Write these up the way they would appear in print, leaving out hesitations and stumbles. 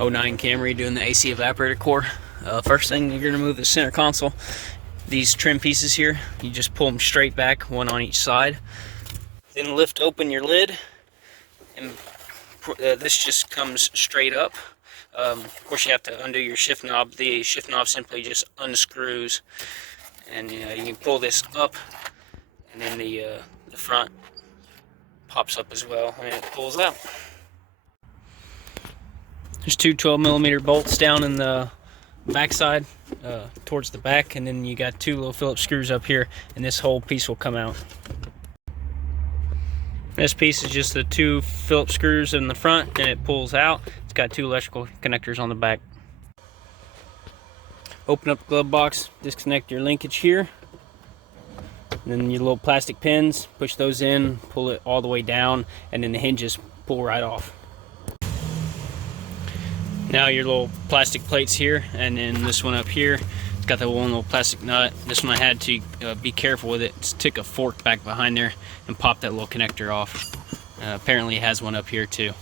'09 Camry doing the AC evaporator core. First thing, you're going to remove the center console. These trim pieces here, you just pull them straight back, one on each side. Then lift open your lid, and this just comes straight up. Of course, you have to undo your shift knob. The shift knob simply just unscrews, and you can pull this up, and then the front pops up as well, and it pulls out. There's two 12mm bolts down in the backside towards the back, and then you got two little Phillips screws up here, and this whole piece will come out. This piece is just the two Phillips screws in the front, and it pulls out. It's got two electrical connectors on the back. Open up the glove box, disconnect your linkage here, and then your little plastic pins, push those in, pull it all the way down, and then the hinges pull right off. Now your little plastic plates here, and then this one up here, it's got that one little plastic nut. This one I had to be careful with it. Stick a fork back behind there and pop that little connector off. Apparently it has one up here too.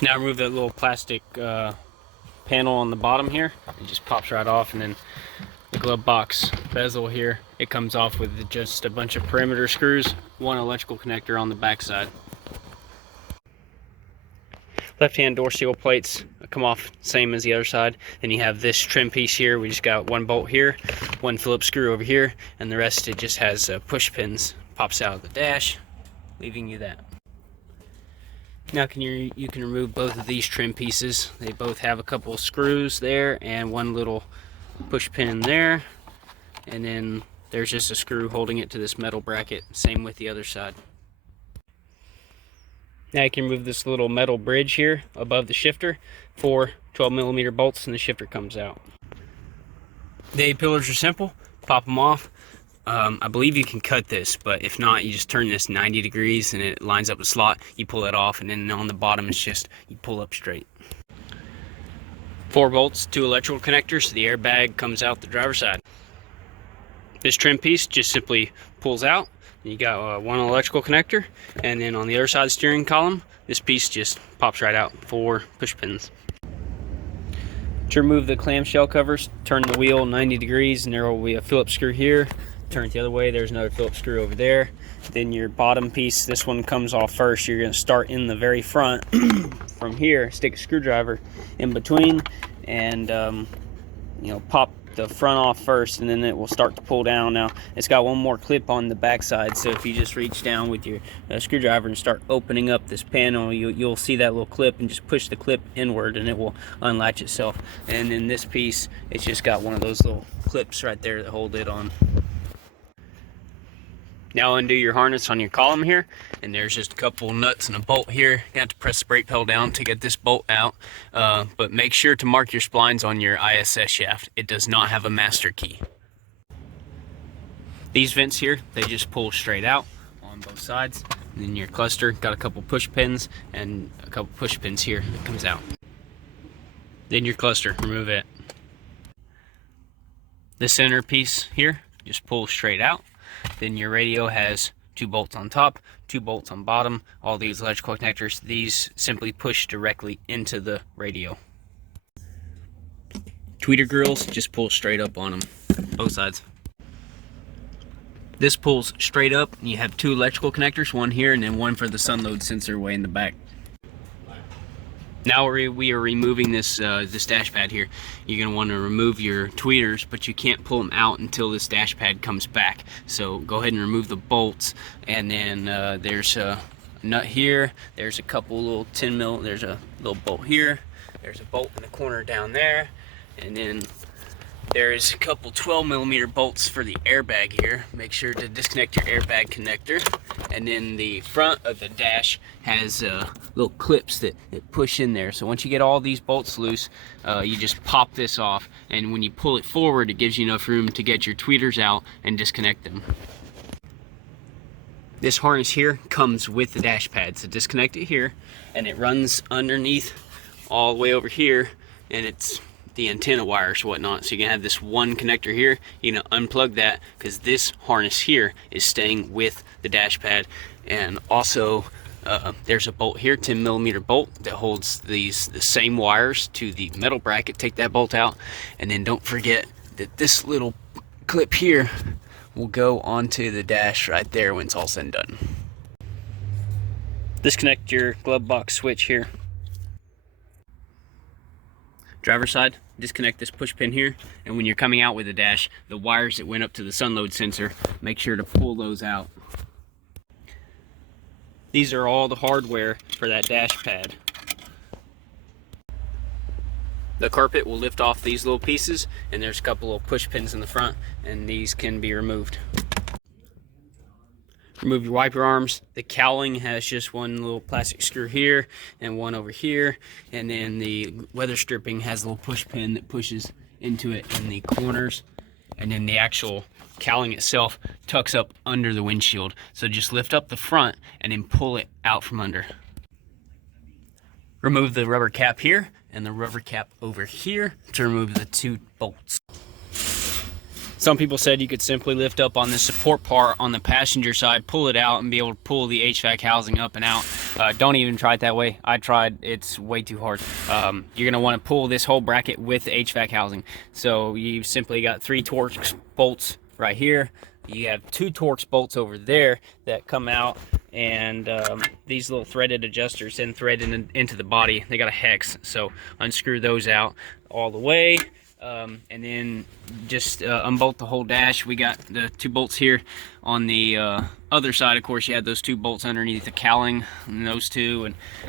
Now remove that little plastic panel on the bottom here. It just pops right off, and then the glove box bezel here, it comes off with just a bunch of perimeter screws, one electrical connector on the back side. Left-hand door seal plates come off same as the other side. Then you have this trim piece here. We just got one bolt here, one Phillips screw over here, and the rest it just has push pins. Pops out of the dash, leaving you that. Now you can remove both of these trim pieces. They both have a couple of screws there and one little push pin there, and then there's just a screw holding it to this metal bracket. Same with the other side. Now you can remove this little metal bridge here above the shifter. 4 12mm bolts, and the shifter comes out. The A-pillars are simple. Pop them off. I believe you can cut this, but if not, you just turn this 90 degrees and it lines up a slot. You pull it off, and then on the bottom it's just you pull up straight. 4 bolts, 2 electrical connectors, so the airbag comes out the driver's side. This trim piece just simply pulls out. You got one electrical connector, and then on the other side of the steering column, this piece just pops right out. 4 push pins. To remove the clamshell covers, turn the wheel 90 degrees, and there will be a Phillips screw here. Turn it the other way, there's another Phillips screw over there. Then your bottom piece, this one comes off first. You're going to start in the very front. From here, stick a screwdriver in between, and pop the front off first, and then it will start to pull down. Now it's got one more clip on the back side, so if you just reach down with your screwdriver and start opening up this panel, you'll see that little clip, and just push the clip inward and it will unlatch itself. And then this piece, it's just got one of those little clips right there that hold it on. Now undo your harness on your column here, and there's just a couple nuts and a bolt here. You have to press the brake pedal down to get this bolt out, but make sure to mark your splines on your ISS shaft. It does not have a master key. These vents here, they just pull straight out on both sides. And then your cluster got a couple push pins and a couple push pins here that comes out. Then your cluster, remove it. The center piece here just pulls straight out. Then your radio has 2 bolts on top, 2 bolts on bottom. All these electrical connectors, these simply push directly into the radio. Tweeter grills just pull straight up on them, both sides. This pulls straight up, and you have 2 electrical connectors, one here and then one for the sun load sensor way in the back. Now we are removing this dash pad here. You're going to want to remove your tweeters, but you can't pull them out until this dash pad comes back. So go ahead and remove the bolts, and then there's a nut here. There's a couple little 10 mil. There's a little bolt here. There's a bolt in the corner down there, and then there's a couple 12mm bolts for the airbag here. Make sure to disconnect your airbag connector. And then the front of the dash has little clips that push in there. So once you get all these bolts loose, you just pop this off. And when you pull it forward, it gives you enough room to get your tweeters out and disconnect them. This harness here comes with the dash pad. So disconnect it here, and it runs underneath all the way over here, and it's the antenna wires, whatnot. So you're gonna have this one connector here. You're gonna unplug that because this harness here is staying with the dash pad. And also There's a bolt here, 10mm bolt, that holds the same wires to the metal bracket. Take that bolt out, and then don't forget that this little clip here will go onto the dash right there when it's all said and done. Disconnect your glove box switch here. Driver's side, disconnect this push pin here, and when you're coming out with the dash, the wires that went up to the sun load sensor, make sure to pull those out. These are all the hardware for that dash pad. The carpet will lift off these little pieces, and there's a couple of push pins in the front, and these can be removed. Remove your wiper arms. The cowling has just one little plastic screw here and one over here, and then the weather stripping has a little push pin that pushes into it in the corners, and then the actual cowling itself tucks up under the windshield. So just lift up the front and then pull it out from under. Remove the rubber cap here and the rubber cap over here to remove the 2 bolts. Some people said you could simply lift up on the support part on the passenger side, pull it out, and be able to pull the HVAC housing up and out. Don't even try it that way. I tried. It's way too hard. You're going to want to pull this whole bracket with the HVAC housing. So you've simply got 3 Torx bolts right here. You have 2 Torx bolts over there that come out, and these little threaded adjusters then thread into the body. They got a hex, so unscrew those out all the way. And then just unbolt the whole dash. We got the 2 bolts here on the other side. Of course, you had those 2 bolts underneath the cowling, and those 2,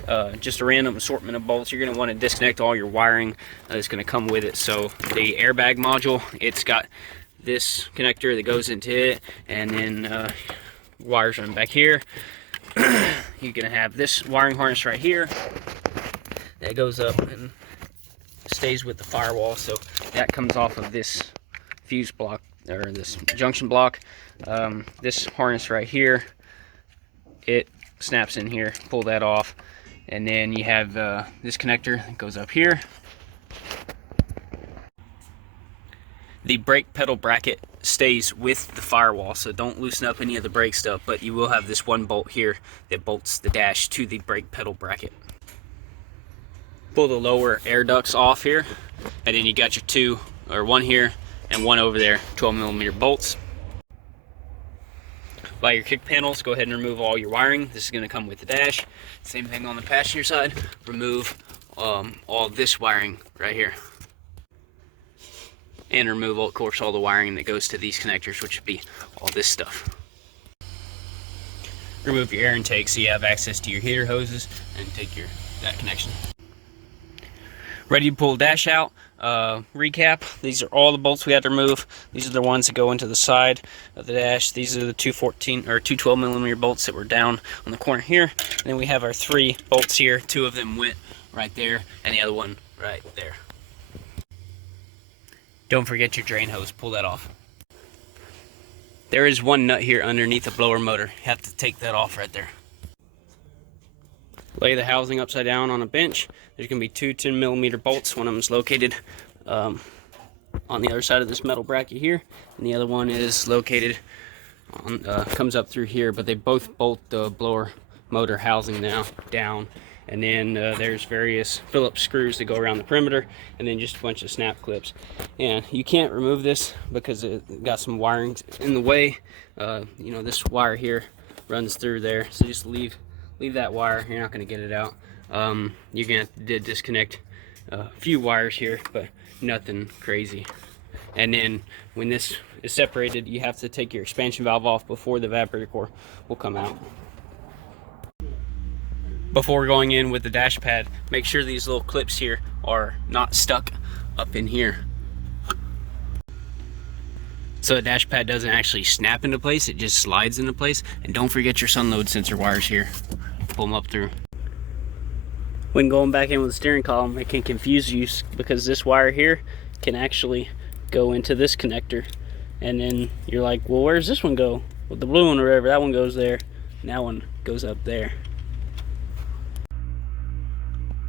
and just a random assortment of bolts. You're going to want to disconnect all your wiring that's going to come with it. So the airbag module, it's got this connector that goes into it, and then wires running back here. You're going to have this wiring harness right here that goes up and stays with the firewall, so that comes off of this fuse block, or this junction block. This harness right here, it snaps in here. Pull that off, and then you have this connector that goes up here. The brake pedal bracket stays with the firewall, so don't loosen up any of the brake stuff, but you will have this 1 bolt here that bolts the dash to the brake pedal bracket. Pull the lower air ducts off here, and then you got your 2, or 1 here and 1 over there, 12mm bolts. By your kick panels, go ahead and remove all your wiring. This is going to come with the dash. Same thing on the passenger side. Remove all this wiring right here, and remove, of course, all the wiring that goes to these connectors, which would be all this stuff. Remove your air intake so you have access to your heater hoses, and take that connection. Ready to pull the dash out. Recap, these are all the bolts we had to remove. These are the ones that go into the side of the dash. These are the 2 12mm bolts that were down on the corner here. And then we have our 3 bolts here. 2 of them went right there, and the other one right there. Don't forget your drain hose. Pull that off. There is 1 nut here underneath the blower motor. You have to take that off right there. Lay the housing upside down on a bench. There's going to be 2 10mm bolts. One of them is located on the other side of this metal bracket here, and the other one is located on, comes up through here, but they both bolt the blower motor housing now down. And then there's various Phillips screws that go around the perimeter, and then just a bunch of snap clips. And you can't remove this because it got some wiring in the way. You know, this wire here runs through there, so just leave that wire. You're not going to get it out. You're going to have to disconnect a few wires here, but nothing crazy. And then when this is separated, you have to take your expansion valve off before the evaporator core will come out. Before going in with the dash pad, make sure these little clips here are not stuck up in here, so the dash pad doesn't actually snap into place, it just slides into place. And don't forget your sun load sensor wires here. Pull them up through. When going back in with the steering column, it can confuse you because this wire here can actually go into this connector, and then you're like, well, where's this one go? Well, the blue one or whatever, that one goes there, and that one goes up there.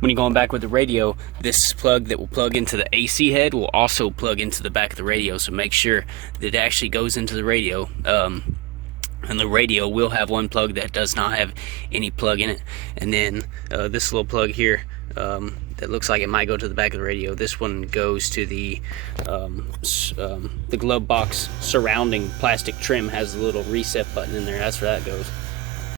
When you're going back with the radio, this plug that will plug into the AC head will also plug into the back of the radio, so make sure that it actually goes into the radio. and the radio will have one plug that does not have any plug in it. And then this little plug here that looks like it might go to the back of the radio, this one goes to the glove box surrounding plastic trim. Has a little reset button in there. That's where that goes.